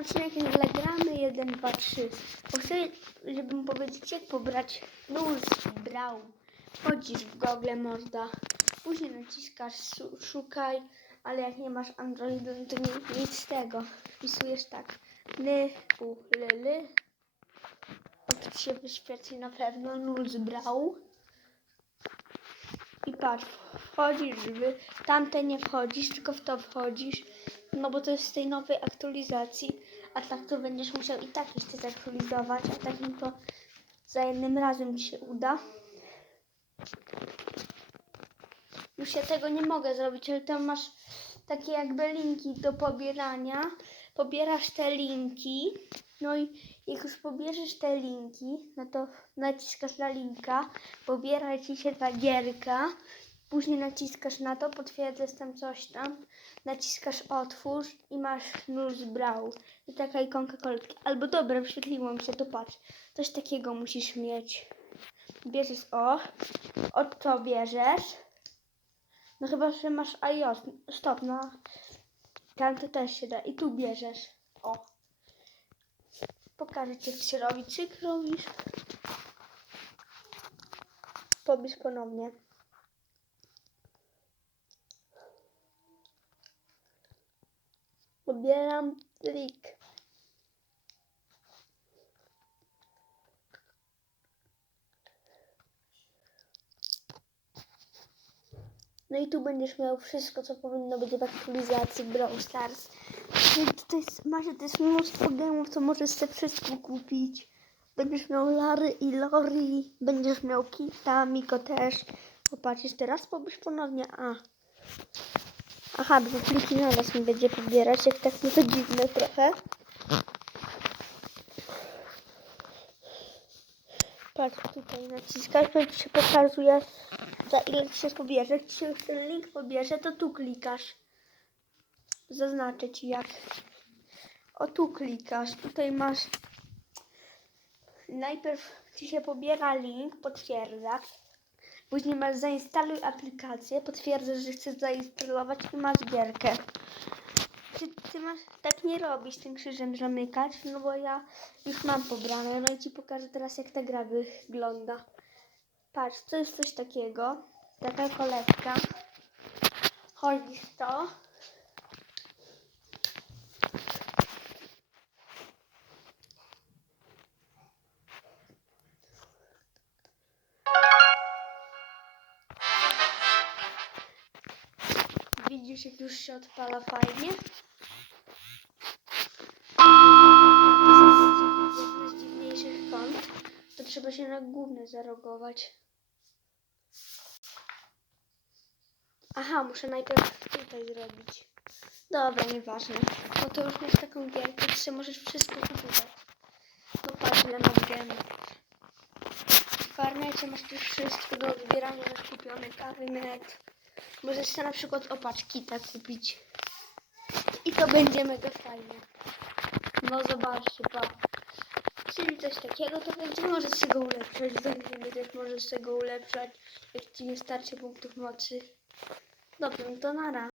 Odcinek jest dla gramy 1, 2, 3. Bo chcę, żebym powiedzieć jak pobrać nóż brał. Wchodzisz w Google morda. Później naciskasz szukaj, ale jak nie masz Androida, no to nie, nic z tego. Wpisujesz tak. Ny, u, ly, ly. To się wyświetli na pewno. Nuls brał. I patrz, wchodzisz w tamte nie wchodzisz, tylko w to wchodzisz. No bo to jest z tej nowej aktualizacji. A tak to będziesz musiał i tak jeszcze zaktualizować, a takim to za jednym razem ci się uda. Już ja tego nie mogę zrobić, ale tam masz takie jakby linki do pobierania. Pobierasz te linki, no i jak już pobierzesz te linki, no to naciskasz na linka, pobiera ci się ta gierka, później naciskasz na to, potwierdzasz tam coś tam, naciskasz otwórz i masz nóż brał. I taka ikonka kolki. Albo dobra, wyświetliło mi się, to patrz. Coś takiego musisz mieć. Bierzesz o, od to bierzesz. No chyba, że masz iOS. Stop, no. Tam to też się da. I tu bierzesz. O. Pokażę ci, jak się robi. Cyk robisz. Pobierz ponownie. Pobieram plik. No i tu będziesz miał wszystko, co powinno być w aktualizacji Brawl Stars. I Tutaj macie też mnóstwo gemów, co możesz sobie wszystko kupić. Będziesz miał Lary i Lori, będziesz miał Kita, Miko też. Popatrz, teraz pobierz ponownie A. Aha, bo pliki na nas mi będzie pobierać, jak tak no to dziwne trochę. Patrz, tutaj naciskasz, to ci się pokazuje za ile ci się pobierze. Jak ci się ten link pobierze, to tu klikasz. Zaznaczę ci jak. O tu klikasz, tutaj masz najpierw ci się pobiera link, potwierdza. Później masz zainstaluj aplikację, potwierdzasz, że chcesz zainstalować i masz gierkę. Ty, ty masz tak nie robić tym krzyżem zamykać, no bo ja już mam pobrane, no i ci pokażę teraz jak ta gra wygląda. Patrz, to jest coś takiego, taka kolekcja. Chodzisz w to. Widzisz, jak już się odpala fajnie? Jedno z dziwniejszych kont, to trzeba się na główne zarogować. Aha, muszę najpierw tutaj zrobić. Dobra, nieważne. No to już masz taką gierkę, że możesz wszystko kupować. No patrz, ile mam gemów. W farmecie masz też wszystko do odbierania na kupiony kabinet. Możesz sobie na przykład opaczkita kupić. I to będzie mega fajne. No zobaczcie, pa. Czyli coś takiego to będzie, możesz sobie go ulepszać. Zęby też możesz sobie go ulepszać, jak ci nie starczy punktów mocy. Dobrze, no to nara.